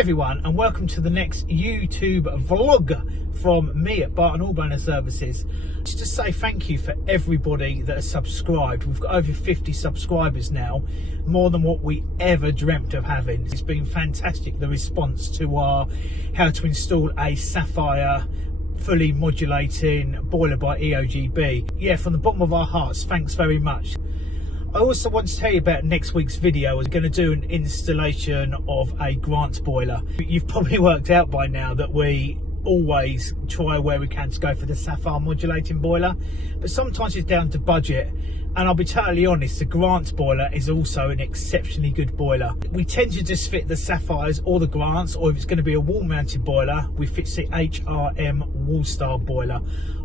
Hi everyone, and welcome to the next YouTube vlog from me at Barton Allburner Services. Just to say thank you for everybody that has subscribed. We've got over 50 subscribers now, more than what we ever dreamt of having. It's been fantastic, the response to our how to install a Sapphire fully modulating boiler by EOGB. Yeah, from the bottom of our hearts, thanks very much. I also want to tell you about next week's video. We're going to do an installation of a Grant boiler. You've probably worked out by now that we always try where we can to go for the Sapphire modulating boiler, but sometimes it's down to budget. And I'll be totally honest, the Grant boiler is also an exceptionally good boiler. We tend to just fit the Sapphires or the Grants, or if it's going to be a wall mounted boiler, we fit the HRM wall style boiler.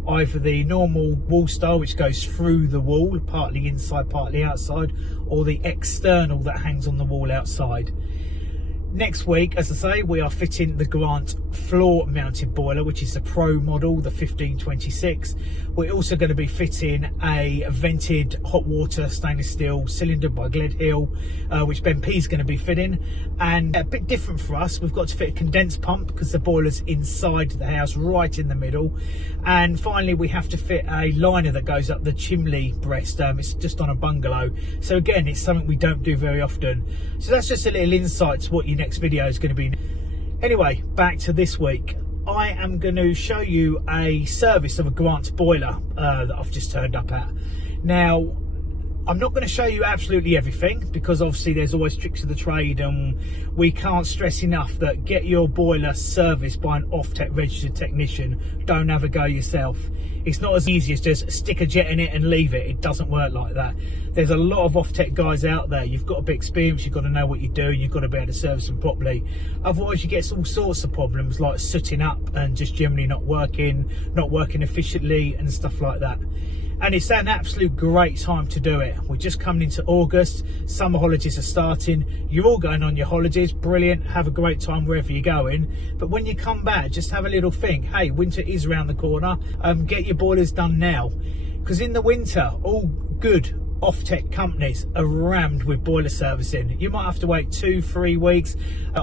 Either the normal wall style, which goes through the wall, partly inside, partly outside, or the external that hangs on the wall outside. Next week, as I say, we are fitting the Grant floor mounted boiler, which is the Pro model, the 1526. We're also going to be fitting a vented hot water stainless steel cylinder by Gledhill, which Ben P is going to be fitting. And a bit different for us, we've got to fit a condense pump because the boiler's inside the house, right in the middle. And finally, we have to fit a liner that goes up the chimney breast. It's just on a bungalow. So again, it's something we don't do very often. So that's just a little insight to what your next video is going to be. Anyway, back to this week. I am going to show you a service of a Grant boiler that I've just turned up at. Now, I'm not going to show you absolutely everything because obviously there's always tricks of the trade, and we can't stress enough that get your boiler serviced by an off-tech registered technician. Don't have a go yourself. It's not as easy as just stick a jet in it and leave it. It doesn't work like that. There's a lot of off-tech guys out there. You've got to be experienced, you've got to know what you're doing, you've got to be able to service them properly. Otherwise you get all sorts of problems like sooting up and just generally not working efficiently and stuff like that. And it's an absolute great time to do it. We're just coming into August, summer holidays are starting, you're all going on your holidays, brilliant, have a great time wherever you're going. But when you come back, just have a little think, hey, winter is around the corner, get your boilers done now. Because in the winter, all good off-tech companies are rammed with boiler servicing. You might have to wait 2-3 weeks.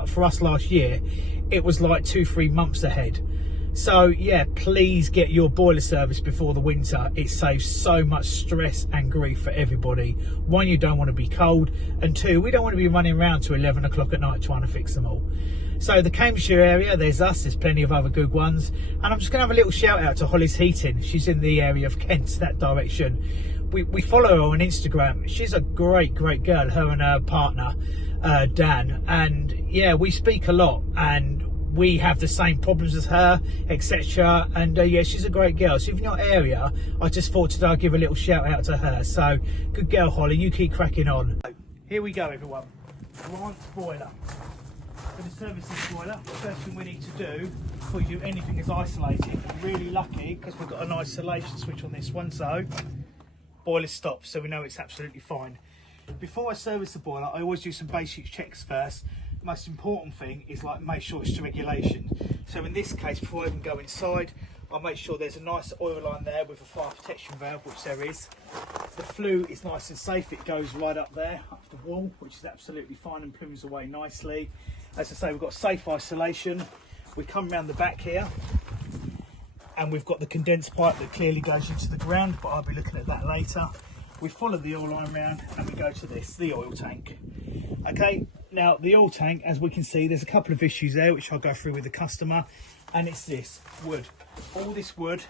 For us last year, it was like 2-3 months ahead. So yeah, please get your boiler service before the winter. It saves so much stress and grief for everybody. One, you don't want to be cold, and two, we don't want to be running around to 11 o'clock at night trying to fix them all. So the Cambustion area, there's us, there's plenty of other good ones. And I'm just going to have a little shout out to Holly's Heating. She's in the area of Kent, that direction. We follow her on Instagram. She's a great girl, her and her partner, Dan. And yeah, we speak a lot, and we have the same problems as her, etc. And yeah, she's a great girl. So if you're in your area, I just thought today I'd give a little shout out to her. So good girl, Holly, you keep cracking on. Here we go, everyone. Grant boiler. For the service this boiler, the first thing we need to do before you do anything is isolating. We're really lucky because we've got an isolation switch on this one, so boiler stops, so we know it's absolutely fine. Before I service the boiler, I always do some basic checks first. The most important thing is like make sure it's to regulation. So in this case, before I even go inside, I'll make sure there's a nice oil line there with a fire protection valve, which there is. The flue is nice and safe. It goes right up there, up the wall, which is absolutely fine and plumes away nicely. As I say, we've got safe isolation. We come around the back here, and we've got the condensed pipe that clearly goes into the ground, but I'll be looking at that later. We follow the oil line around and we go to this, the oil tank. Okay, now the oil tank, as we can see, there's a couple of issues there which I'll go through with the customer, and it's this wood. All this wood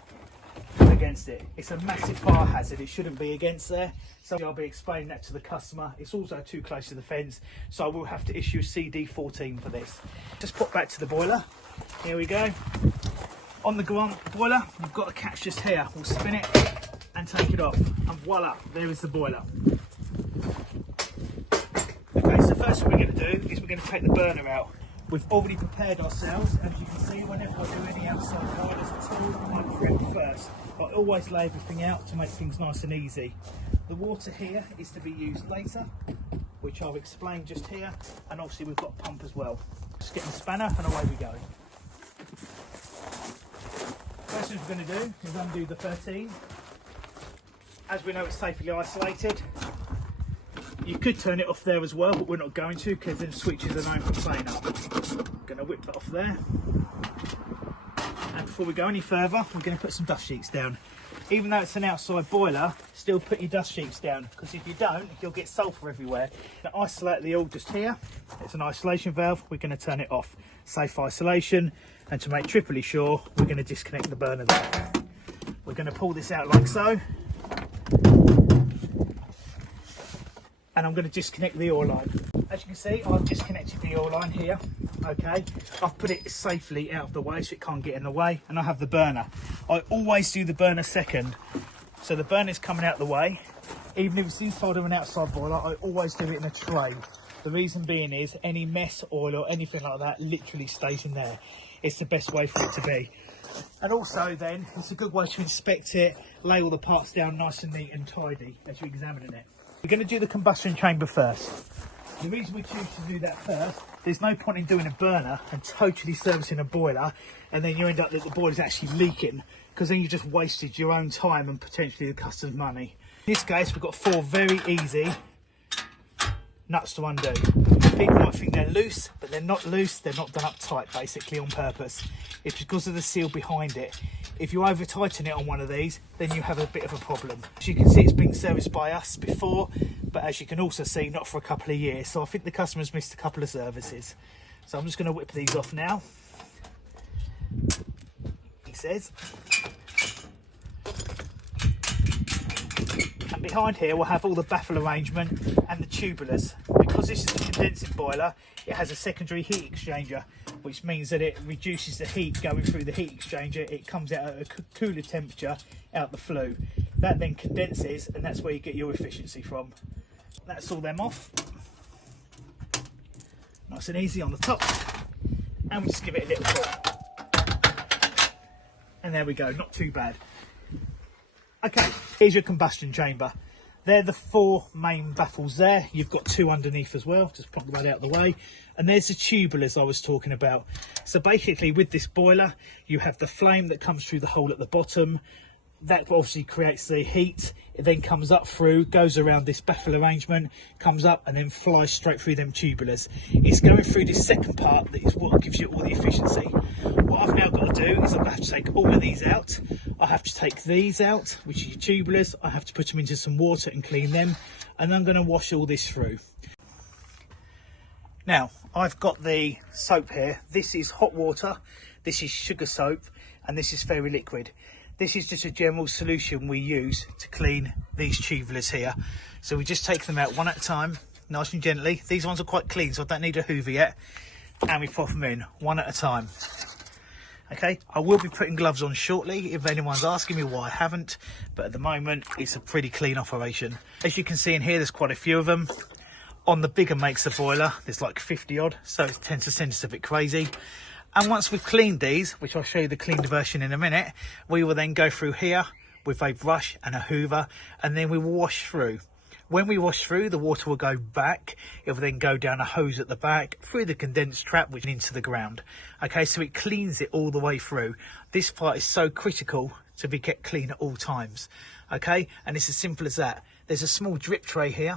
is against it. It's a massive fire hazard. It shouldn't be against there. So I'll be explaining that to the customer. It's also too close to the fence, so I will have to issue a CD14 for this. Just put back to the boiler. Here we go. On the Grant boiler, you've got the catch just here. We'll spin it and take it off, and voila, there is the boiler. Okay, so first thing we're going to do is we're going to take the burner out. We've already prepared ourselves. As you can see, whenever I do any outside boilers at all, I prep first. I always lay everything out to make things nice and easy. The water here is to be used later, which I'll explain just here, and obviously we've got a pump as well. Just get the spanner and away we go. First thing we're going to do is undo the 13. As we know, it's safely isolated. You could turn it off there as well, but we're not going to, because then switches are known for playing up. I'm going to whip that off there. And before we go any further, we're going to put some dust sheets down. Even though it's an outside boiler, still put your dust sheets down, because if you don't, you'll get sulphur everywhere. Now isolate the oil just here. It's an isolation valve. We're going to turn it off. Safe isolation. And to make triply sure, we're going to disconnect the burner there. We're going to pull this out like so. And I'm going to disconnect the oil line. As you can see, I've disconnected the oil line here. Okay, I've put it safely out of the way so it can't get in the way, and I have the burner. I always do the burner second, so the burner's coming out the way. Even if it's inside of an outside boiler, I always do it in a tray. The reason being is any mess, oil or anything like that literally stays in there. It's the best way for it to be. And also then, it's a good way to inspect it, lay all the parts down nice and neat and tidy as you're examining it. We're going to do the combustion chamber first. The reason we choose to do that first, there's no point in doing a burner and totally servicing a boiler and then you end up that the boiler's actually leaking, because then you just wasted your own time and potentially the customer's money. In this case, we've got 4 very easy nuts to undo. People might think they're loose, but they're not loose, they're not done up tight basically on purpose. It's because of the seal behind it. If you over tighten it on one of these, then you have a bit of a problem. As you can see, it's been serviced by us before, but as you can also see, not for a couple of years. So I think the customer's missed a couple of services. So I'm just going to whip these off now. He says. And behind here we'll have all the baffle arrangement and the tubulars. Because this is a condensing boiler, it has a secondary heat exchanger, which means that it reduces the heat going through the heat exchanger. It comes out at a cooler temperature out the flue. That then condenses, and that's where you get your efficiency from. That's all them off. Nice and easy on the top. And we just give it a little pull. And there we go, not too bad. Okay, here's your combustion chamber. They're the 4 main baffles there. You've got 2 underneath as well. Just pop that out of the way. And there's the tubulars I was talking about. So basically with this boiler, you have the flame that comes through the hole at the bottom. That obviously creates the heat. It then comes up through, goes around this baffle arrangement, comes up and then flies straight through them tubulars. It's going through this second part that is what gives you all the efficiency. What I've now got to do is I have to take all of these out. I have to take these out, which is your tubulars. I have to put them into some water and clean them. And I'm going to wash all this through. Now, I've got the soap here. This is hot water, this is sugar soap, and this is fairy liquid. This is just a general solution we use to clean these tubulars here. So we just take them out one at a time, nice and gently. These ones are quite clean, so I don't need a hoover yet. And we pop them in one at a time. Okay, I will be putting gloves on shortly if anyone's asking me why I haven't, but at the moment it's a pretty clean operation. As you can see in here, there's quite a few of them. On the bigger makes of boiler, there's like 50 odd, so it tends to send us a bit crazy. And once we've cleaned these, which I'll show you the cleaned version in a minute, we will then go through here with a brush and a hoover, and then we will wash through. When we wash through, the water will go back. It will then go down a hose at the back, through the condense trap, which into the ground. Okay, so it cleans it all the way through. This part is so critical to be kept clean at all times. Okay, and it's as simple as that. There's a small drip tray here.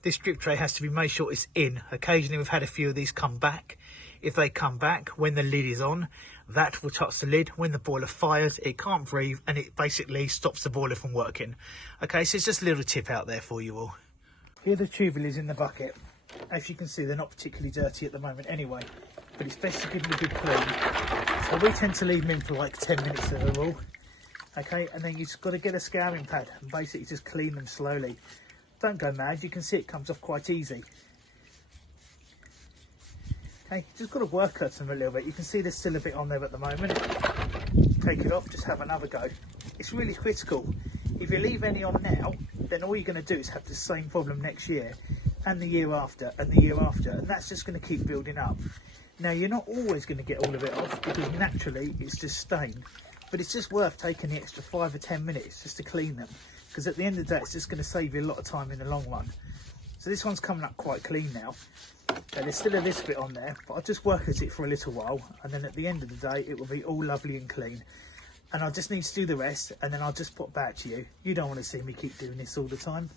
This drip tray has to be made sure it's in. Occasionally we've had a few of these come back. If they come back when the lid is on, that will touch the lid. When the boiler fires, it can't breathe and it basically stops the boiler from working. Okay, so it's just a little tip out there for you all. Here are the tubulars in the bucket. As you can see, they're not particularly dirty at the moment anyway, but it's best to give them a good clean. So we tend to leave them in for like 10 minutes as a rule. Okay, and then you've just got to get a scouring pad and basically just clean them slowly. Don't go mad, you can see it comes off quite easy. Okay, just got to work at them a little bit. You can see there's still a bit on there at the moment. Take it off, just have another go. It's really critical. If you leave any on now, then all you're going to do is have the same problem next year, and the year after, and the year after, and that's just going to keep building up. Now, you're not always going to get all of it off, because naturally it's just stain, but it's just worth taking the extra 5 or 10 minutes just to clean them, because at the end of the day, it's just going to save you a lot of time in the long run. So this one's coming up quite clean now. There's still a little bit on there, but I'll just work at it for a little while, and then at the end of the day it will be all lovely and clean. And I just need to do the rest, and then I'll just pop back to you. You don't want to see me keep doing this all the time.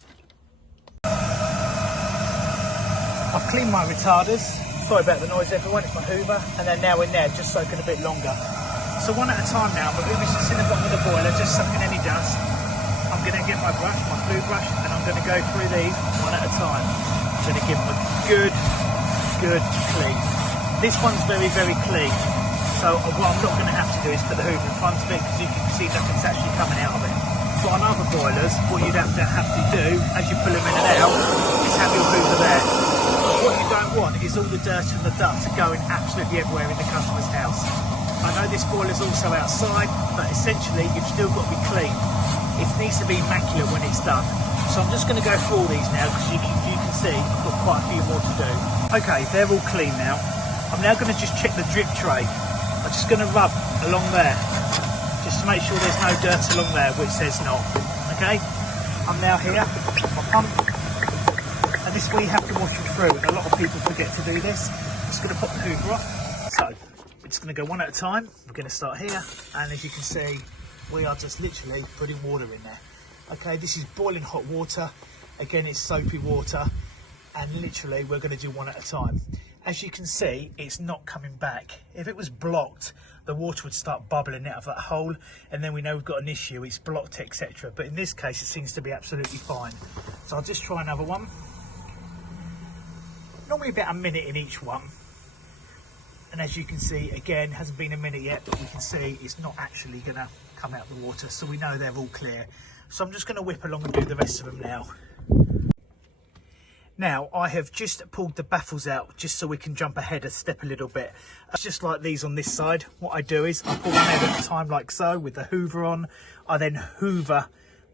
clean my retarders. Sorry about the noise everyone, it's my hoover, and then now in there, just soaking a bit longer. So one at a time now, my hoover's just in the bottom of the boiler, just sucking any dust. I'm going to get my brush, my blue brush, and I'm going to go through these one at a time. I'm going to give them a good clean. This one's very clean. So what I'm not going to have to do is put the hoover in front of it, because you can see nothing's actually coming out of it. So on other boilers, what you'd have to do, as you pull them in and out, is have your hoover there. What you don't want is all the dirt and the dust going absolutely everywhere in the customer's house. I know this boiler's also outside, but essentially you've still got to be clean. It needs to be immaculate when it's done. So I'm just going to go through all these now, because you can see I've got quite a few more to do. Okay, they're all clean now. I'm now going to just check the drip tray. I'm just going to rub along there, just to make sure there's no dirt along there, which says not. Okay, I'm now here, my pump, and this way you have to wash it through. A lot of people forget to do this. I'm just going to pop the hoover off. So we're just going to go one at a time. We're going to start here, and as you can see, we are just literally putting water in there. Okay, this is boiling hot water. Again, it's soapy water, and literally we're going to do one at a time. As you can see, it's not coming back. If it was blocked, the water would start bubbling out of that hole, and then we know we've got an issue, it's blocked, etc. But in this case, it seems to be absolutely fine. So I'll just try another one. Normally about a minute in each one. And as you can see, again, hasn't been a minute yet, but we can see it's not actually going to come out of the water, so we know they're all clear. So I'm just going to whip along and do the rest of them now. Now, I have just pulled the baffles out just so we can jump ahead a step a little bit. Just like these on this side, what I do is I pull one out at a time like so with the hoover on. I then hoover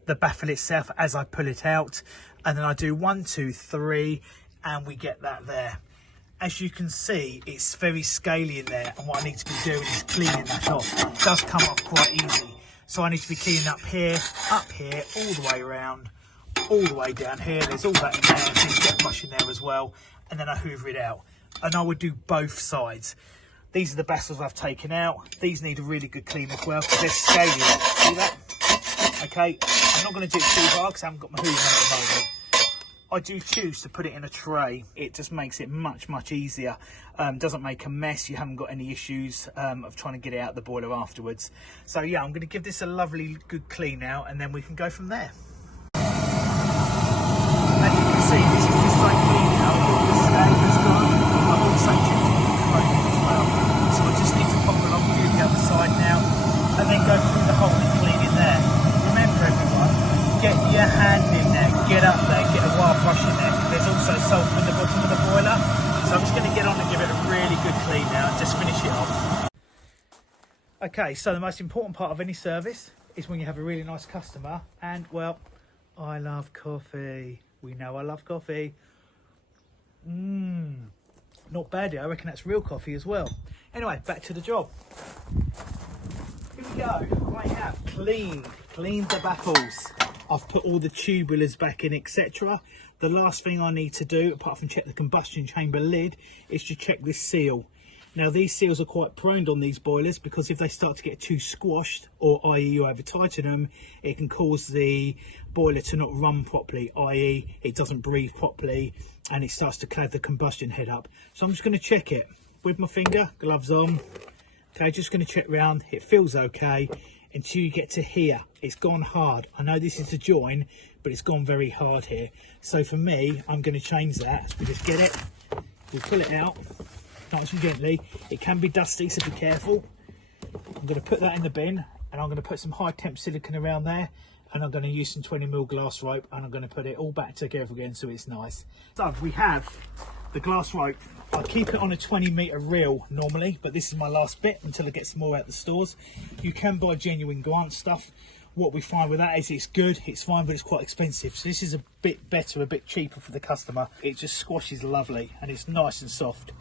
the baffle itself as I pull it out. And then I do 1, 2, 3, and we get that there. As you can see, it's very scaly in there, and what I need to be doing is cleaning that off. It does come off quite easy. So I need to be cleaning up here, all the way around, all the way down here. There's all that in there, so you get brush in there as well, and then I hoover it out. And I would do both sides. These are the baffles I've taken out. These need a really good clean as well, because they're scaly. See that? Okay, I'm not going to do it too hard because I haven't got my hoover on at the moment. I do choose to put it in a tray. It just makes it much easier. Doesn't make a mess. You haven't got any issues of trying to get it out of the boiler afterwards. So yeah, I'm going to give this a lovely good clean now, and then we can go from there. As you can see, this is just like clean now. All the scale has gone. I've also checked it with the corrosion as well. So I just need to pop along to the other side now, and then go through the hole and clean in there. Remember everyone, get your hand in there, get up there, get a wire brush in there. There's also sulphur in the bottom of the boiler. So I'm just going to get on and give it a really good clean now and just finish it off. Okay, so the most important part of any service is when you have a really nice customer, and well, I love coffee. We know I love coffee. Not bad, I reckon that's real coffee as well. Anyway, back to the job. Here we go. I have cleaned the baffles. I've put all the tubulars back in, etc. The last thing I need to do, apart from check the combustion chamber lid, is to check this seal. Now these seals are quite prone on these boilers, because if they start to get too squashed, or i.e. you over tighten them, it can cause the boiler to not run properly, i.e. it doesn't breathe properly and it starts to cloud the combustion head up. So I'm just going to check it with my finger, gloves on. Okay, just going to check round. It feels okay until you get to here. It's gone hard. I know this is a join, but it's gone very hard here. So for me, I'm going to change that. So we just get it, we pull it out nice and gently. It can be dusty, so be careful. I'm going to put that in the bin, and I'm going to put some high temp silicone around there, and I'm going to use some 20mm glass rope, and I'm going to put it all back together again so it's nice. So we have the glass rope. I keep it on a 20-metre reel normally, but this is my last bit until I get some more out the stores. You can buy genuine Grant stuff. What we find with that is it's good, it's fine, but it's quite expensive. So this is a bit better, a bit cheaper for the customer. It just squashes lovely, and it's nice and soft.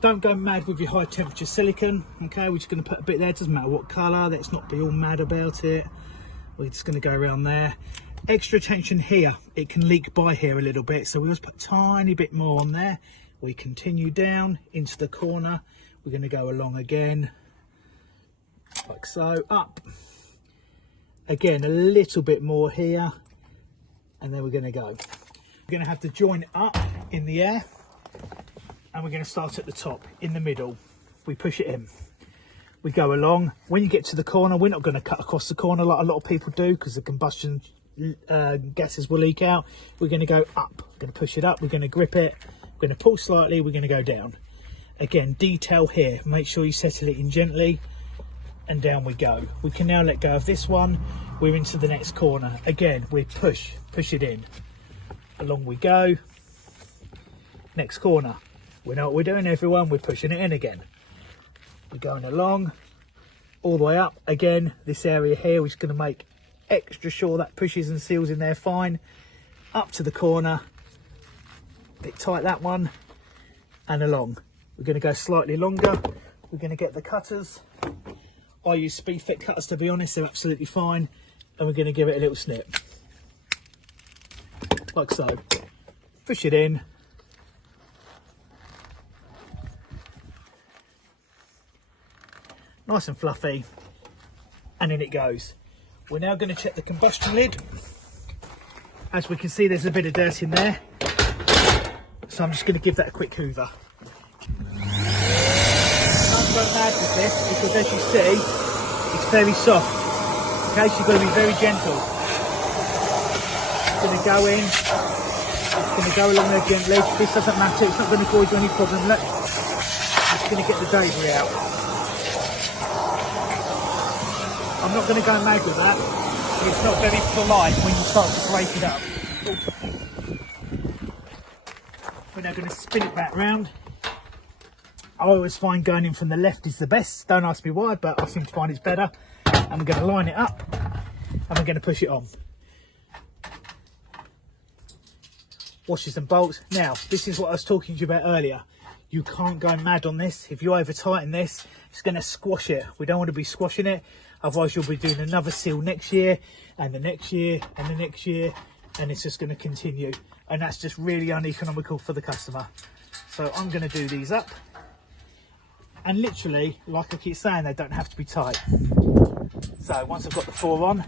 Don't go mad with your high temperature silicone. Okay, we're just going to put a bit there. It doesn't matter what colour, let's not be all mad about it. We're just going to go around there. Extra attention here, it can leak by here a little bit, so we always put a tiny bit more on there. We continue down into the corner. We're going to go along again, like so, up. Again, a little bit more here, and then we're going to go. We're going to have to join up in the air. and we're going to start at the top, in the middle. We push it in. We go along. When you get to the corner, we're not going to cut across the corner like a lot of people do, because the combustion gases will leak out. We're going to go up. We're going to push it up. We're going to grip it. We're going to pull slightly. We're going to go down. Again, detail here. Make sure you settle it in gently, and down we go. We can now let go of this one. We're into the next corner. Again, we push it in. Along we go. Next corner. We know what we're doing, everyone. We're pushing it in again. We're going along all the way up. Again, this area here, we're just going to make extra sure that pushes and seals in there fine. Up to the corner. Bit tight, that one. And along. We're going to go slightly longer. We're going to get the cutters. I use speed fit cutters, to be honest. They're absolutely fine. And we're going to give it a little snip. Like so. Push it in. Nice and fluffy. And in it goes. We're now going to check the combustion lid. As we can see, there's a bit of dirt in there. So I'm just going to give that a quick hoover. Don't go mad with this, because as you see, it's very soft. Okay, so you've got to be very gentle. It's going to go in. It's going to go along there gently. This doesn't matter. It's not going to cause you any problem. Look, it's going to get the debris out. I'm not going to go mad with that. It's not very polite when you start to break it up. We're now going to spin it back round. I always find going in from the left is the best. Don't ask me why, but I seem to find it's better. And we're going to line it up, and we're going to push it on. Washers and bolts. Now, this is what I was talking to you about earlier. You can't go mad on this. If you over tighten this, it's going to squash it. We don't want to be squashing it. Otherwise, you'll be doing another seal next year, and the next year, and the next year, and it's just going to continue. And that's just really uneconomical for the customer. So I'm going to do these up. And literally, like I keep saying, they don't have to be tight. So once I've got the 4 on,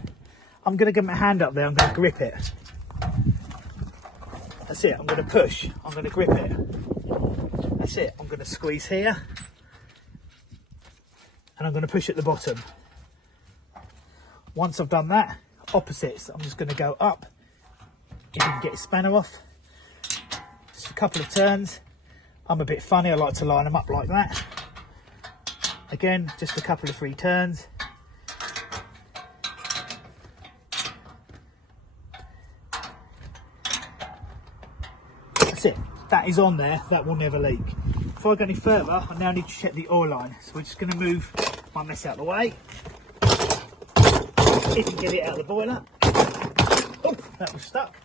I'm going to get my hand up there. I'm going to grip it. That's it. I'm going to push. I'm going to grip it. That's it. I'm going to squeeze here. And I'm going to push at the bottom. Once I've done that, opposites. I'm just going to go up. You can get your spanner off. Just a couple of turns. I'm a bit funny. I like to line them up like that. Again, just a couple of 3 turns. That's it. That is on there. That will never leak. Before I go any further, I now need to check the oil line. So we're just going to move my mess out of the way. If you can get it out of the boiler. Oh, that was stuck.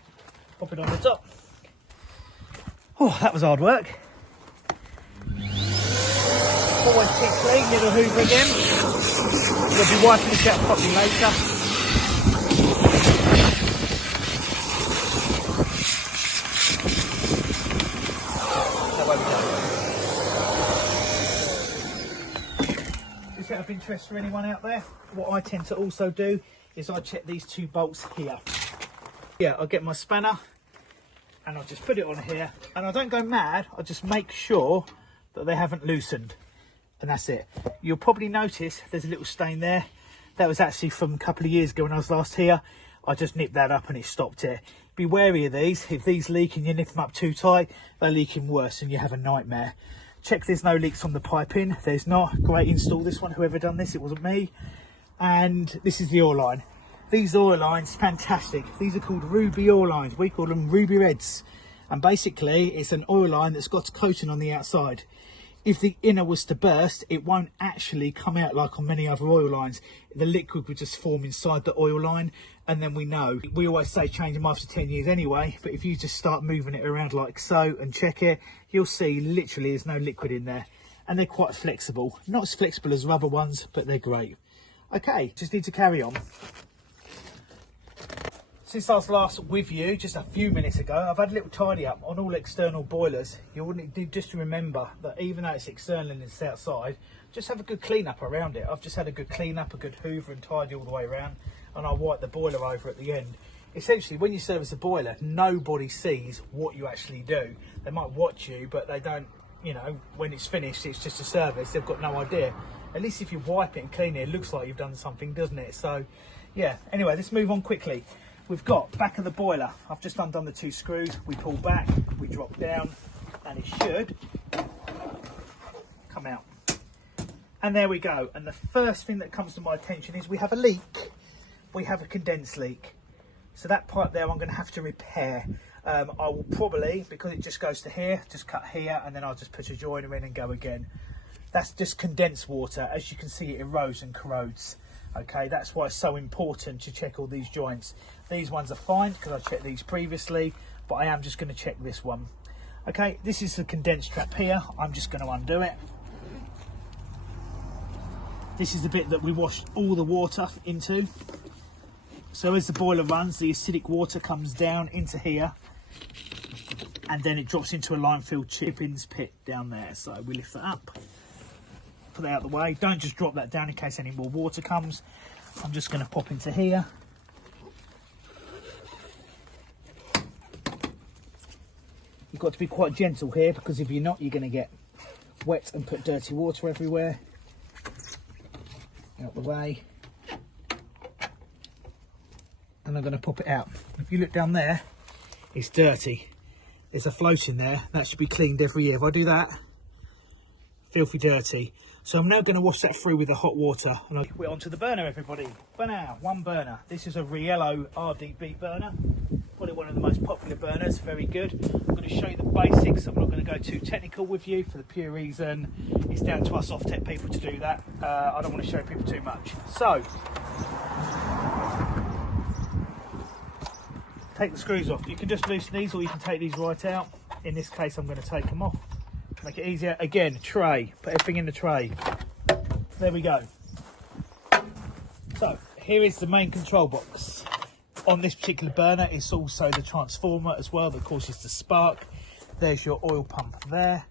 Pop it on the top. Oh, that was hard work. Always keep clean, little hoover again. We'll be wiping this out properly later. That way we go. Just out of interest for anyone out there, what I tend to also do is I check these 2 bolts here. Yeah, I'll get my spanner and I'll just put it on here, and I don't go mad, I just make sure that they haven't loosened. And that's it. You'll probably notice there's a little stain there. That was actually from a couple of years ago when I was last here. I just nipped that up and it stopped it. Be wary of these. If these leak and you nip them up too tight, they're leaking worse and you have a nightmare. Check there's no leaks on the piping. There's not. Great install, this one. Whoever done this, it wasn't me. And this is the oil line. These oil lines, fantastic. These are called ruby oil lines. We call them ruby reds. And basically, it's an oil line that's got a coating on the outside. If the inner was to burst, it won't actually come out like on many other oil lines. The liquid would just form inside the oil line, and then we know. We always say change them after 10 years anyway, but if you just start moving it around like so and check it, you'll see literally there's no liquid in there. And they're quite flexible. Not as flexible as rubber ones, but they're great. Okay, just need to carry on. Since I was last with you, just a few minutes ago, I've had a little tidy up on all external boilers. You wouldn't do, just remember that even though it's external and it's outside, just have a good clean up around it. I've just had a good clean up, a good hoover and tidy all the way around, and I wipe the boiler over at the end. Essentially, when you service a boiler, nobody sees what you actually do. They might watch you, but they don't you know, when it's finished, it's just a service. They've got no idea. At least if you wipe it and clean it, it looks like you've done something, doesn't it? So, yeah. Anyway, let's move on quickly. We've got back of the boiler. I've just undone the 2 screws. We pull back, we drop down, and it should come out. And there we go. And the first thing that comes to my attention is we have a leak. We have a condense leak. So that pipe there, I'm going to have to repair. I will probably, because it just goes to here, just cut here, and then I'll just put a joiner in and go again. That's just condensed water. As you can see, it erodes and corrodes. Okay, that's why it's so important to check all these joints. These ones are fine because I checked these previously, but I am just going to check this one. Okay, this is the condense trap here. I'm just going to undo it. This is the bit that we washed all the water into. So as the boiler runs, the acidic water comes down into here, and then it drops into a lime-filled chippings pit down there. So we lift that up, put that out of the way. Don't just drop that down in case any more water comes. I'm just going to pop into here. You've got to be quite gentle here, because if you're not, you're going to get wet and put dirty water everywhere. Out the way. And I'm going to pop it out. If you look down there, it's dirty. There's a float in there. That should be cleaned every year. If I do that, filthy dirty. So I'm now going to wash that through with the hot water. And we're onto the burner, everybody. Burner, 1 burner. This is a Riello RDB burner. Probably one of the most popular burners. Very good. I'm going to show you the basics. I'm not going to go too technical with you for the pure reason it's down to us off-tech people to do that. I don't want to show people too much. So, take the screws off. You can just loosen these, or you can take these right out. In this case, I'm going to take them off. Make it easier. Again, tray. Put everything in the tray. There we go. So, here is the main control box. On this particular burner, it's also the transformer as well that causes the spark. There's your oil pump there.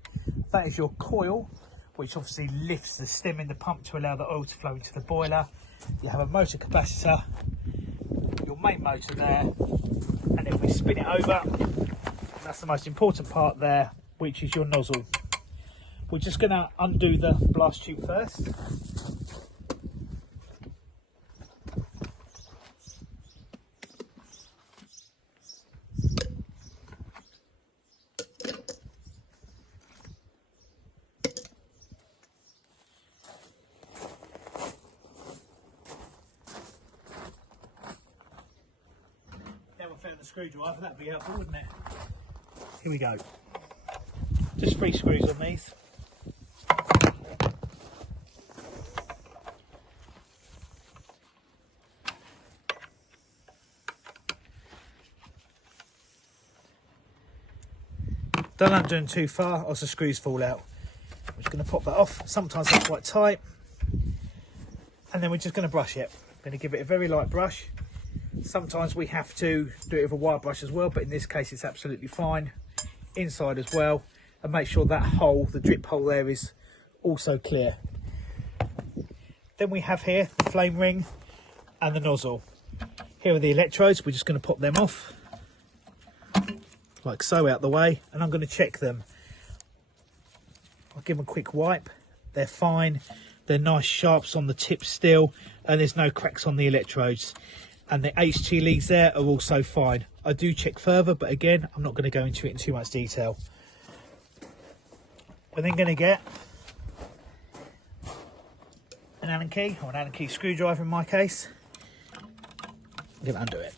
That is your coil, which obviously lifts the stem in the pump to allow the oil to flow into the boiler. You have a motor capacitor, your main motor there, and if we spin it over, that's the most important part there, which is your nozzle. We're just going to undo the blast tube first. Found the screwdriver, that'd be helpful, wouldn't it? Here we go. Just 3 screws on these. Don't undo them too far, or the screws fall out. I'm just going to pop that off. Sometimes they're quite tight. And then we're just going to brush it. I'm going to give it a very light brush. Sometimes we have to do it with a wire brush as well, but in this case it's absolutely fine. Inside as well, and make sure that hole, the drip hole there, is also clear. Then we have here the flame ring and the nozzle. Here are the electrodes. We're just going to pop them off like so, out the way, and I'm going to check them. I'll give them a quick wipe. They're fine. They're nice sharps on the tip still, and there's no cracks on the electrodes. And the HT leads there are also fine. I do check further, but again, I'm not going to go into it in too much detail. We're then going to get an Allen key, or an Allen key screwdriver in my case. Get it under it.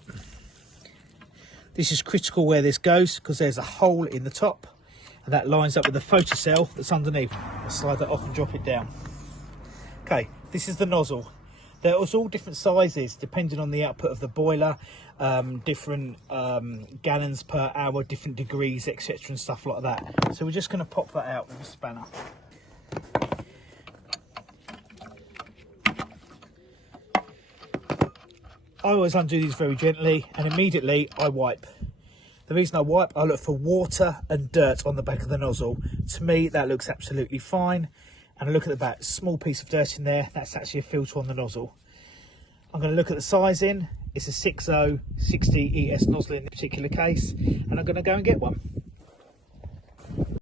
This is critical where this goes, because there's a hole in the top, and that lines up with the photocell that's underneath. I'll slide that off and drop it down. Okay, this is the nozzle. They're all different sizes depending on the output of the boiler, different gallons per hour, different degrees, etc. and stuff like that. So we're just going to pop that out with a spanner. I always undo these very gently, and immediately I wipe. The reason I wipe, I look for water and dirt on the back of the nozzle. To me, that looks absolutely fine. And I look at the back, small piece of dirt in there, that's actually a filter on the nozzle. I'm going to look at the sizing. It's a 60 ES nozzle in this particular case, and I'm going to go and get one.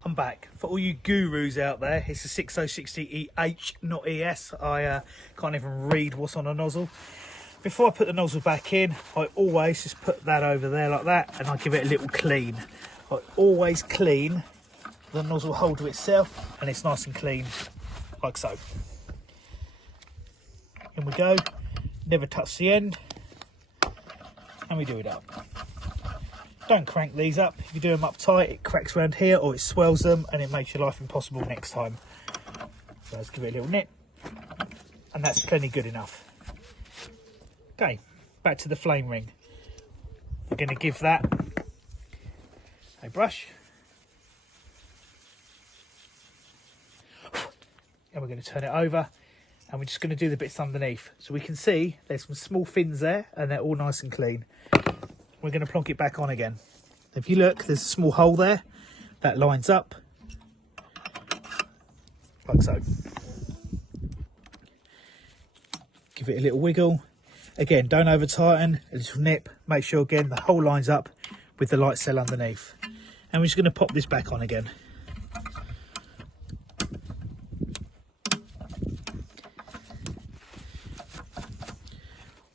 I'm back. For all you gurus out there, it's a 6060EH, not ES. I can't even read what's on a nozzle. Before I put the nozzle back in, I always just put that over there like that, and I give it a little clean. I always clean the nozzle holder itself, and it's nice and clean, like so. In we go, never touch the end, and we do it up. Don't crank these up. If you do them up tight, it cracks around here or it swells them and it makes your life impossible next time. So let's give it a little nip, and that's plenty good enough. Okay, back to the flame ring. We're going to give that a brush, and we're going to turn it over, and we're just going to do the bits underneath. So we can see there's some small fins there and they're all nice and clean. We're going to plonk it back on again. If you look, there's a small hole there that lines up like so. Give it a little wiggle. Again, don't over tighten, a little nip. Make sure again the hole lines up with the light cell underneath. And we're just going to pop this back on again.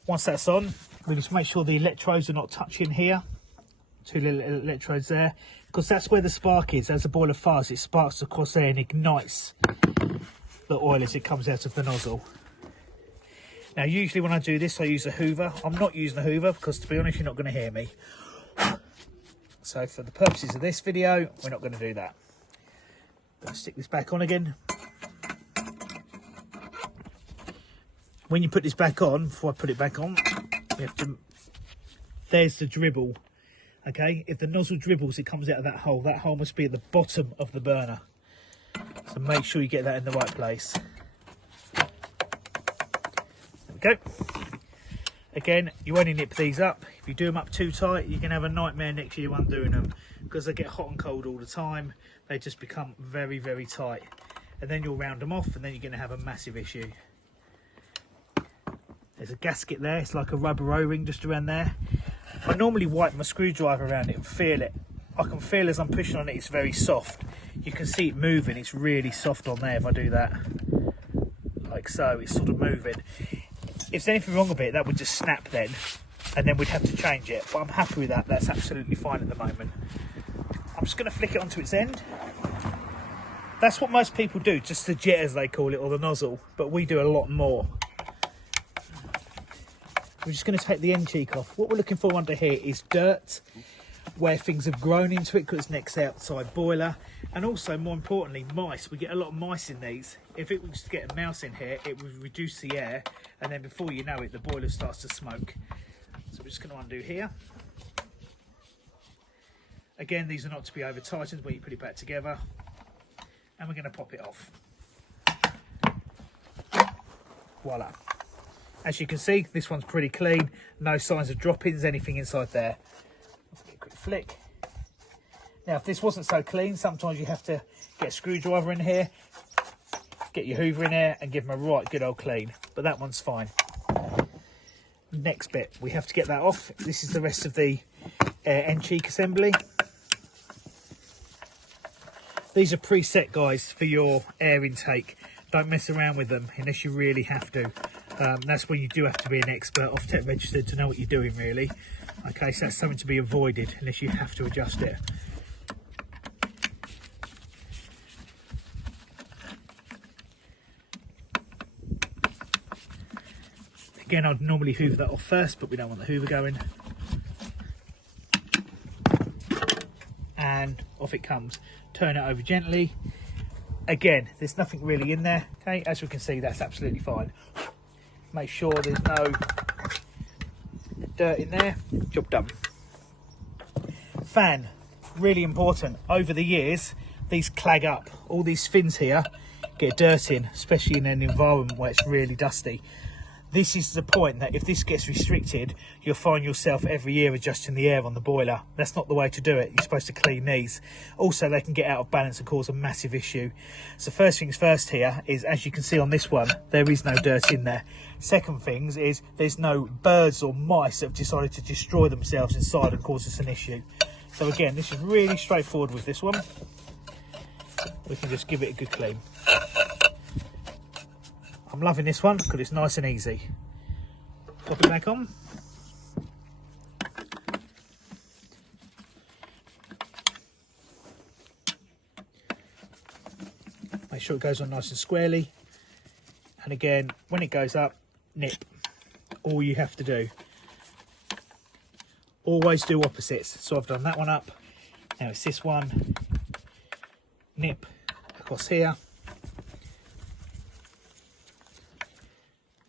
Once that's on, we just make sure the electrodes are not touching here. Two little electrodes there, because that's where the spark is. As the boiler fires, it sparks across there and ignites the oil as it comes out of the nozzle. Now, usually when I do this, I use a hoover. I'm not using a hoover because, to be honest, you're not going to hear me. So for the purposes of this video, we're not going to do that. Going to stick this back on again. When you put this back on, before I put it back on, you have to, there's the dribble. Okay, if the nozzle dribbles, it comes out of that hole. That hole must be at the bottom of the burner. So make sure you get that in the right place. There we go. Again, you only nip these up. If you do them up too tight, you can have a nightmare next year undoing them, because they get hot and cold all the time. They just become very, very tight. And then you'll round them off, and then you're going to have a massive issue. There's a gasket there. It's like a rubber O-ring just around there. I normally wipe my screwdriver around it and feel it. I can feel as I'm pushing on it, it's very soft. You can see it moving. It's really soft on there if I do that. Like so, it's sort of moving. If there's anything wrong with it, that would just snap then, and then we'd have to change it. But I'm happy with that. That's absolutely fine at the moment. I'm just going to flick it onto its end. That's what most people do, just the jet as they call it, or the nozzle. But we do a lot more. We're just going to take the end cheek off. What we're looking for under here is dirt, where things have grown into it because it's next outside boiler, and also more importantly mice. We get a lot of mice in these. If it was to get a mouse in here, it would reduce the air, and then before you know it, the boiler starts to smoke. So we're just going to undo here. Again, these are not to be over tightened when you put it back together, and we're going to pop it off. Voila. As you can see, this one's pretty clean. No signs of drop-ins, anything inside there. Let's get a quick flick. Now, if this wasn't so clean, sometimes you have to get a screwdriver in here, get your hoover in there, and give them a right good old clean. But that one's fine. Next bit, we have to get that off. This is the rest of the end cheek assembly. These are preset, guys, for your air intake. Don't mess around with them unless you really have to. That's when you do have to be an expert, off-tech registered, to know what you're doing, really. Okay, so that's something to be avoided unless you have to adjust it. Again, I'd normally hoover that off first, but we don't want the hoover going. And off it comes. Turn it over gently. Again, there's nothing really in there. Okay, as we can see, that's absolutely fine. Make sure there's no dirt in there. Job done. Fan, really important. Over the years, these clag up. All these fins here get dirt in, especially in an environment where it's really dusty. This is the point that if this gets restricted, you'll find yourself every year adjusting the air on the boiler. That's not the way to do it. You're supposed to clean these. Also, they can get out of balance and cause a massive issue. So first things first here is, as you can see on this one, there is no dirt in there. Second things is there's no birds or mice that have decided to destroy themselves inside and cause us an issue. So again, this is really straightforward with this one. we can just give it a good clean. I'm loving this one because it's nice and easy. Pop it back on. Make sure it goes on nice and squarely. And again, when it goes up, nip. All you have to do. Always do opposites. So I've done that one up. Now it's this one. Nip across here.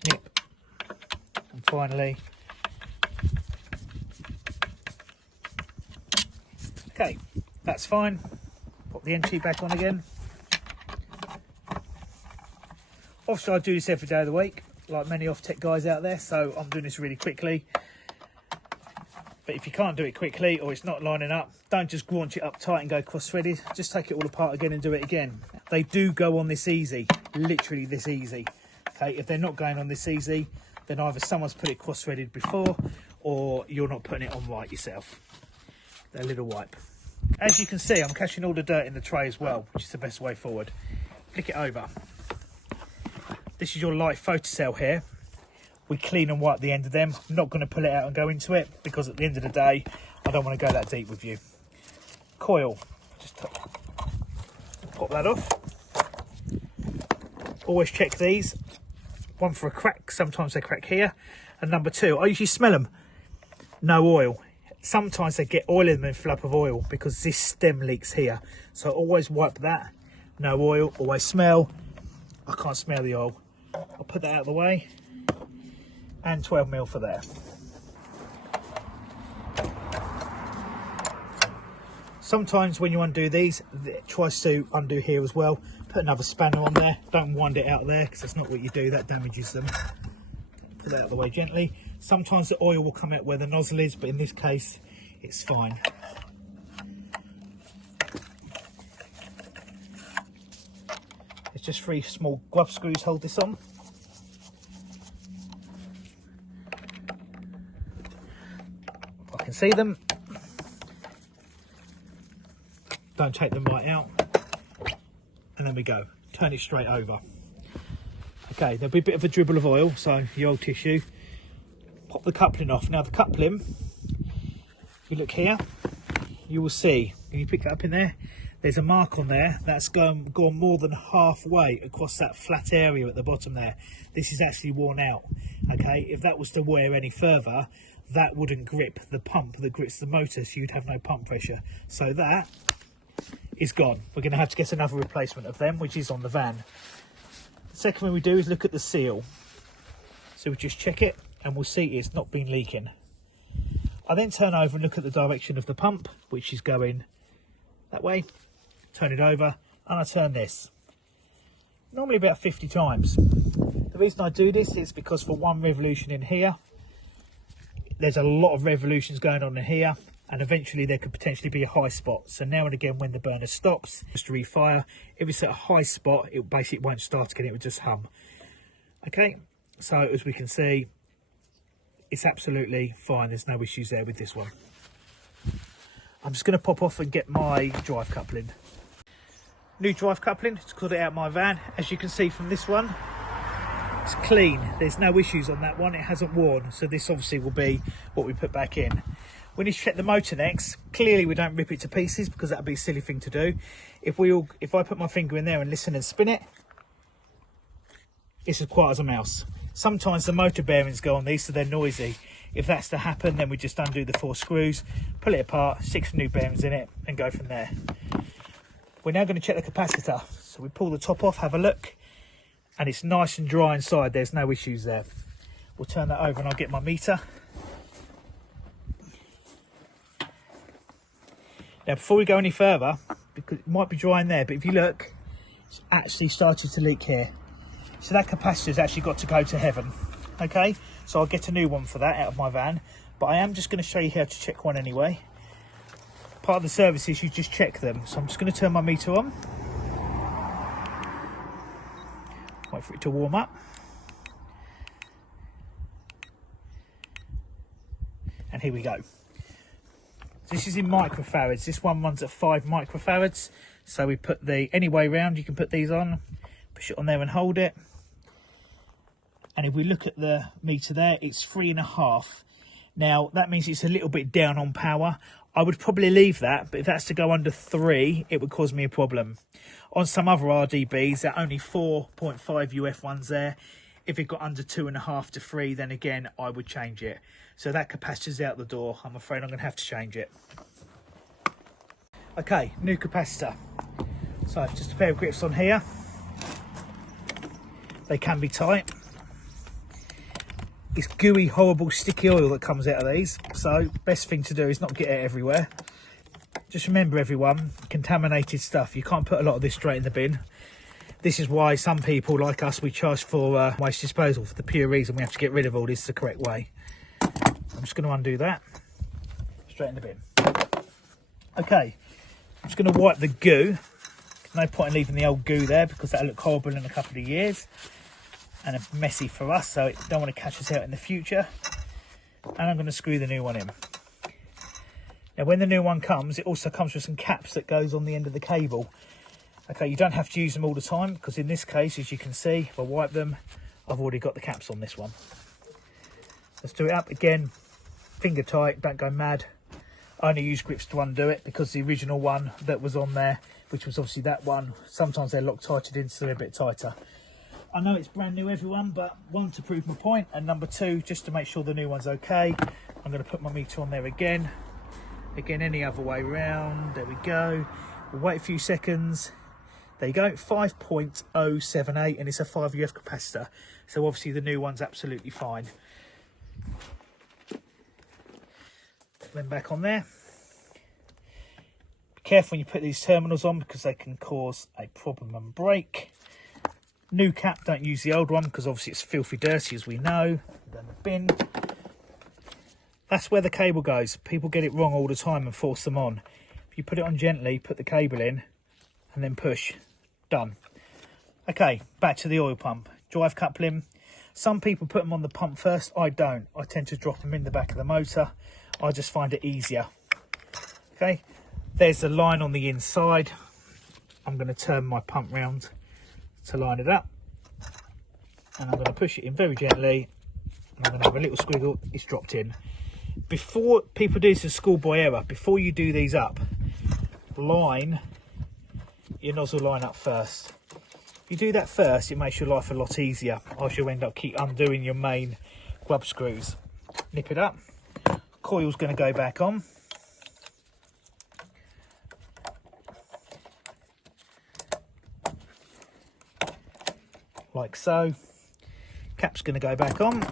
Nip. And finally. Okay, that's fine. Put the end sheet back on again. Obviously I do this every day of the week, like many off-tech guys out there, so I'm doing this really quickly. But if you can't do it quickly or it's not lining up, don't just graunch it up tight and go cross-threaded. Just take it all apart again and do it again. They do go on this easy, literally this easy. Okay, if they're not going on this easy, then either someone's put it cross-threaded before or you're not putting it on right yourself. A little wipe. As you can see, I'm catching all the dirt in the tray as well, which is the best way forward. Flick it over. This is your light photocell here. We clean and wipe the end of them. I'm not going to pull it out and go into it because at the end of the day, I don't want to go that deep with you. Coil, just pop that off. Always check these. One for a crack, sometimes they crack here. And number two, I usually smell them. No oil. Sometimes they get oil in them and fill up of oil because this stem leaks here. So always wipe that. No oil, always smell. I can't smell the oil. I'll put that out of the way. And 12mm for there. Sometimes when you undo these, it tries to undo here as well. Put another spanner on there. Don't wind it out there because that's not what you do. That damages them. Put that out of the way gently. Sometimes the oil will come out where the nozzle is, but in this case, it's fine. It's just 3 small glove screws hold this on. I can see them. Don't take them right out. And then we go. Turn it straight over. Okay, there'll be a bit of a dribble of oil, so your old tissue. Pop the coupling off. Now the coupling, if you look here, you will see, can you pick that up in there? There's a mark on there that's gone more than halfway across that flat area at the bottom there. This is actually worn out. Okay, if that was to wear any further, that wouldn't grip the pump that grips the motor, so you'd have no pump pressure. So that is gone. We're going to have to get another replacement of them, which is on the van. The second thing we do is look at the seal. So we just check it and we'll see it's not been leaking. I then turn over and look at the direction of the pump, which is going that way. Turn it over and I turn this. Normally about 50 times. The reason I do this is because for one revolution in here, there's a lot of revolutions going on in here, and eventually there could potentially be a high spot. So now and again when the burner stops, just to refire, if it's at a high spot, it basically won't start again, it will just hum. Okay, so as we can see, it's absolutely fine. There's no issues there with this one. I'm just going to pop off and get my drive coupling. New drive coupling, just got it out of my van. As you can see from this one, it's clean. There's no issues on that one. It hasn't worn. So this obviously will be what we put back in. We need to check the motor next. Clearly we don't rip it to pieces because that would be a silly thing to do. If I put my finger in there and listen and spin it, it's as quiet as a mouse. Sometimes the motor bearings go on these, so they're noisy. If that's to happen, then we just undo the 4 screws, pull it apart, stick some new bearings in it and go from there. We're now going to check the capacitor. So we pull the top off, have a look, and it's nice and dry inside. There's no issues there. We'll turn that over and I'll get my meter. Now before we go any further, because it might be dry in there, but if you look, it's actually started to leak here. So that capacitor's actually got to go to heaven. Okay, so I'll get a new one for that out of my van, but I am just going to show you how to check one anyway. Part of the service is you just check them. So I'm just going to turn my meter on. Wait for it to warm up. And here we go. This is in microfarads. This one runs at 5 microfarads. So we put the, any way round you can put these on, push it on there and hold it. And if we look at the meter there, it's 3.5. Now that means it's a little bit down on power. I would probably leave that, but if that's to go under 3, it would cause me a problem. On some other RDBs, there are only 4.5 UF ones there. If it got under 2.5 to 3, then again, I would change it. So that capacitor's out the door. I'm afraid I'm going to have to change it. Okay, new capacitor. So just a pair of grips on here. They can be tight. It's gooey, horrible, sticky oil that comes out of these. So best thing to do is not get it everywhere. Just remember, everyone, contaminated stuff. You can't put a lot of this straight in the bin. This is why some people like us, we charge for waste disposal, for the pure reason we have to get rid of all this the correct way. I'm just going to undo that. Straight in the bin. Okay, I'm just going to wipe the goo. No point in leaving the old goo there because that'll look horrible in a couple of years. And it's messy for us, so it don't want to catch us out in the future. And I'm going to screw the new one in. Now when the new one comes, it also comes with some caps that goes on the end of the cable. Okay, you don't have to use them all the time, because in this case, as you can see, if I wipe them, I've already got the caps on this one. Let's do it up again, finger tight, don't go mad. I only use grips to undo it because the original one that was on there, which was obviously that one, sometimes they're Loctited in, so they're a bit tighter. I know it's brand new, everyone, but one, to prove my point, and number two, just to make sure the new one's okay. I'm going to put my meter on there again. Again, any other way round. There we go. We'll wait a few seconds. There you go, 5.078, and it's a 5 UF capacitor. So obviously the new one's absolutely fine. Put them back on there. Be careful when you put these terminals on because they can cause a problem and break. New cap, don't use the old one because obviously it's filthy dirty, as we know. Then the bin. That's where the cable goes. People get it wrong all the time and force them on. If you put it on gently, put the cable in and then push. Done. Okay, back to the oil pump. Drive coupling. Some people put them on the pump first. I don't. I tend to drop them in the back of the motor. I just find it easier. Okay, there's the line on the inside. I'm going to turn my pump round to line it up, and I'm going to push it in very gently, and I'm going to have a little squiggle. It's dropped in. Before people do this, a schoolboy error, before you do these up, line your nozzle line up first. If you do that first, it makes your life a lot easier, or you'll end up keep undoing your main grub screws. Nip it up. Coil's going to go back on. Like so. Cap's going to go back on.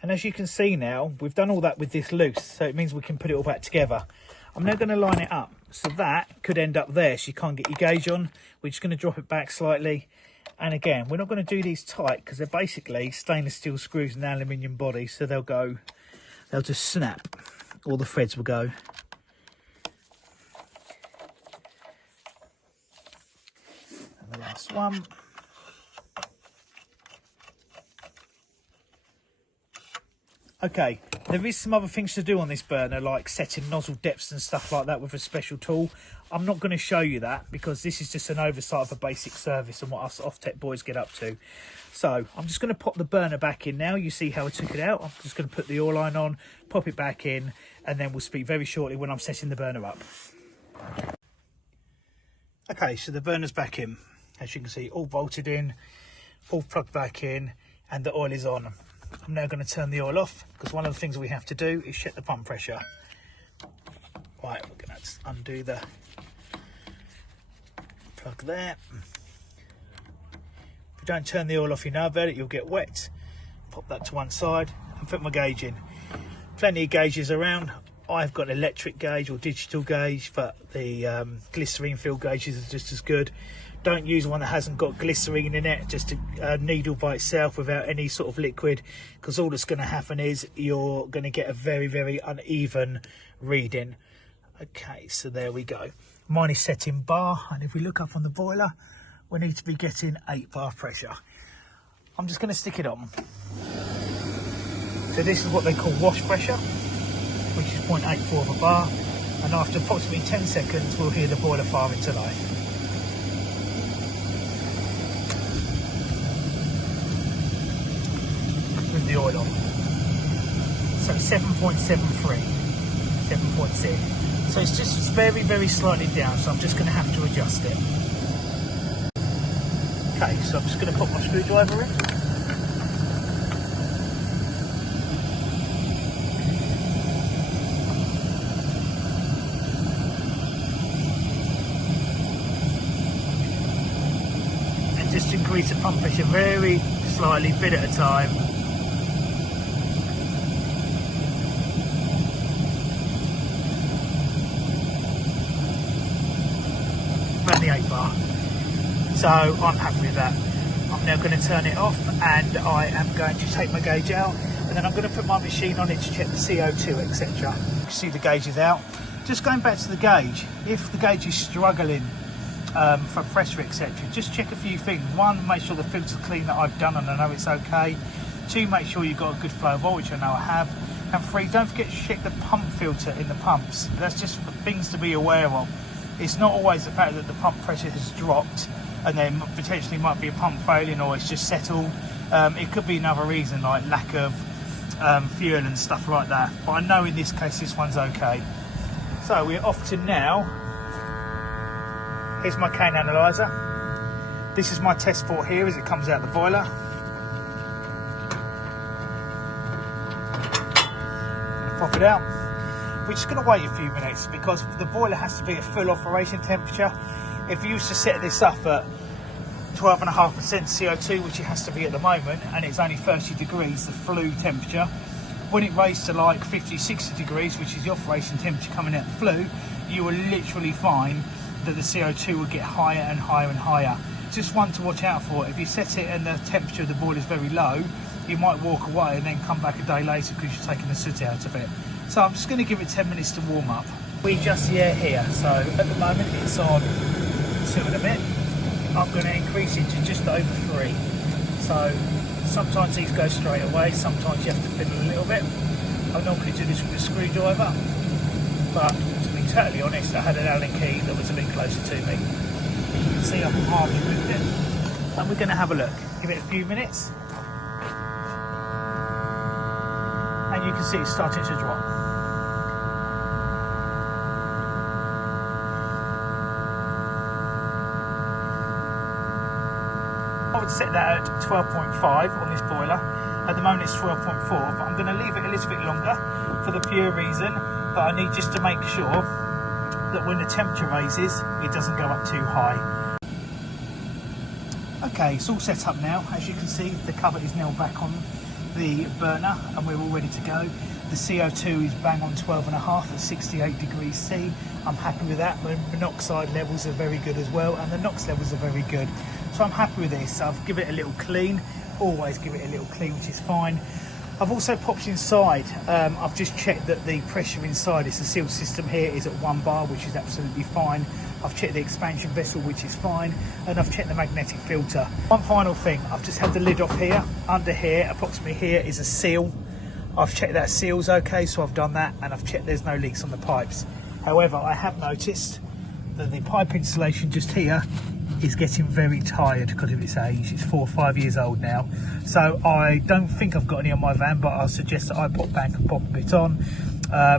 And as you can see now, we've done all that with this loose, so it means we can put it all back together. I'm now going to line it up, so that could end up there, so you can't get your gauge on. We're just going to drop it back slightly. And again, we're not going to do these tight because they're basically stainless steel screws and aluminium body, so they'll just snap. All the threads will go. And the last one. Okay, there is some other things to do on this burner, like setting nozzle depths and stuff like that with a special tool. I'm not going to show you that because this is just an oversight of a basic service and what us off-tech boys get up to. So I'm just going to pop the burner back in now. You see how I took it out. I'm just going to put the oil line on, pop it back in, and then we'll speak very shortly when I'm setting the burner up. Okay, so the burner's back in. As you can see, all bolted in, all plugged back in, and the oil is on. I'm now going to turn the oil off because one of the things we have to do is check the pump pressure. Right, we're going to undo the plug there. If you don't turn the oil off, you know about it, you'll get wet. Pop that to one side and put my gauge in. Plenty of gauges around. I've got an electric gauge or digital gauge, but the glycerine filled gauges are just as good. Don't use one that hasn't got glycerine in it, just a needle by itself without any sort of liquid, because all that's going to happen is you're going to get a very, very uneven reading. Okay, so there we go. Mine is set in bar, and if we look up on the boiler, we need to be getting 8 bar pressure. I'm just going to stick it on. So this is what they call wash pressure, which is 0.84 of a bar. and after approximately 10 seconds we'll hear the boiler fire into life. With the oil on. So 7.73, 7.6. So it's just very, very slightly down, so I'm just going to have to adjust it. Okay, so I'm just going to put my screwdriver in. And just increase the pump pressure very slightly, bit at a time. Around the 8 bar. So I'm happy with that. I'm now going to turn it off, and I am going to take my gauge out, and then I'm going to put my machine on it to check the CO2, etc. You can see the gauge is out. Just going back to the gauge, if the gauge is struggling for pressure, etc., just check a few things. One, make sure the filter's clean, that I've done and I know it's okay. Two, make sure you've got a good flow of oil, which I know I have. And three, don't forget to check the pump filter in the pumps. That's just things to be aware of. It's not always the fact that the pump pressure has dropped and then potentially might be a pump failing, or it's just settled. It could be another reason, like lack of fuel and stuff like that. But I know in this case this one's okay. So we're off to now. Here's my cane analyzer. This is my test for here as it comes out the boiler. Pop it out. We're just going to wait a few minutes because the boiler has to be at full operation temperature. If you used to set this up at 12.5% CO2, which it has to be at the moment, and it's only 30 degrees, the flue temperature, when it raised to like 50, 60 degrees, which is the operation temperature coming out the flue, you will literally find that the CO2 will get higher and higher and higher. Just one to watch out for. If you set it and the temperature of the boiler is very low, you might walk away and then come back a day later because you're taking the soot out of it. So I'm just going to give it 10 minutes to warm up. We just here, so at the moment it's on 2 and a bit. I'm going to increase it to just over 3. So sometimes these go straight away, sometimes you have to fiddle a little bit. I normally do this with a screwdriver, but to be totally honest, I had an Allen key that was a bit closer to me. You can see I've half moved it, and we're going to have a look. Give it a few minutes, and you can see it's starting to drop. I would set that at 12.5 on this boiler. At the moment it's 12.4, but I'm going to leave it a little bit longer for the pure reason that I need just to make sure that when the temperature raises, it doesn't go up too high. Okay, it's all set up now. As you can see, the cover is now back on the burner and we're all ready to go. The CO2 is bang on 12.5 at 68 degrees C. I'm happy with that. The monoxide levels are very good as well, and the NOx levels are very good. So I'm happy with this. I've given it a little clean. Always give it a little clean, which is fine. I've also popped inside. I've just checked that the pressure inside, it's a sealed system here, is at 1 bar, which is absolutely fine. I've checked the expansion vessel, which is fine, and I've checked the magnetic filter. One final thing, I've just had the lid off here. Under here, approximately here, is a seal. I've checked that seal's okay, so I've done that, and I've checked there's no leaks on the pipes. However, I have noticed that the pipe insulation just here is getting very tired because of its age. It's 4 or 5 years old now. So I don't think I've got any on my van, but I'll suggest that I pop back and pop a bit on,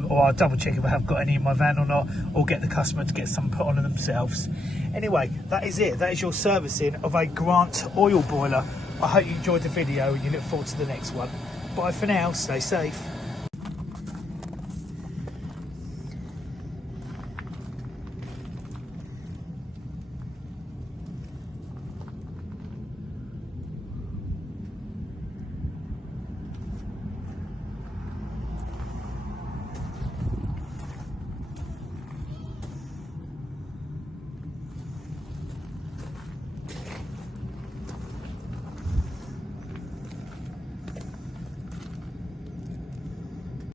or I'll double check if I have got any in my van or not, or get the customer to get some put on themselves. Anyway, that is it. That is your servicing of a Grant oil boiler. I hope you enjoyed the video and you look forward to the next one. Bye for now, stay safe.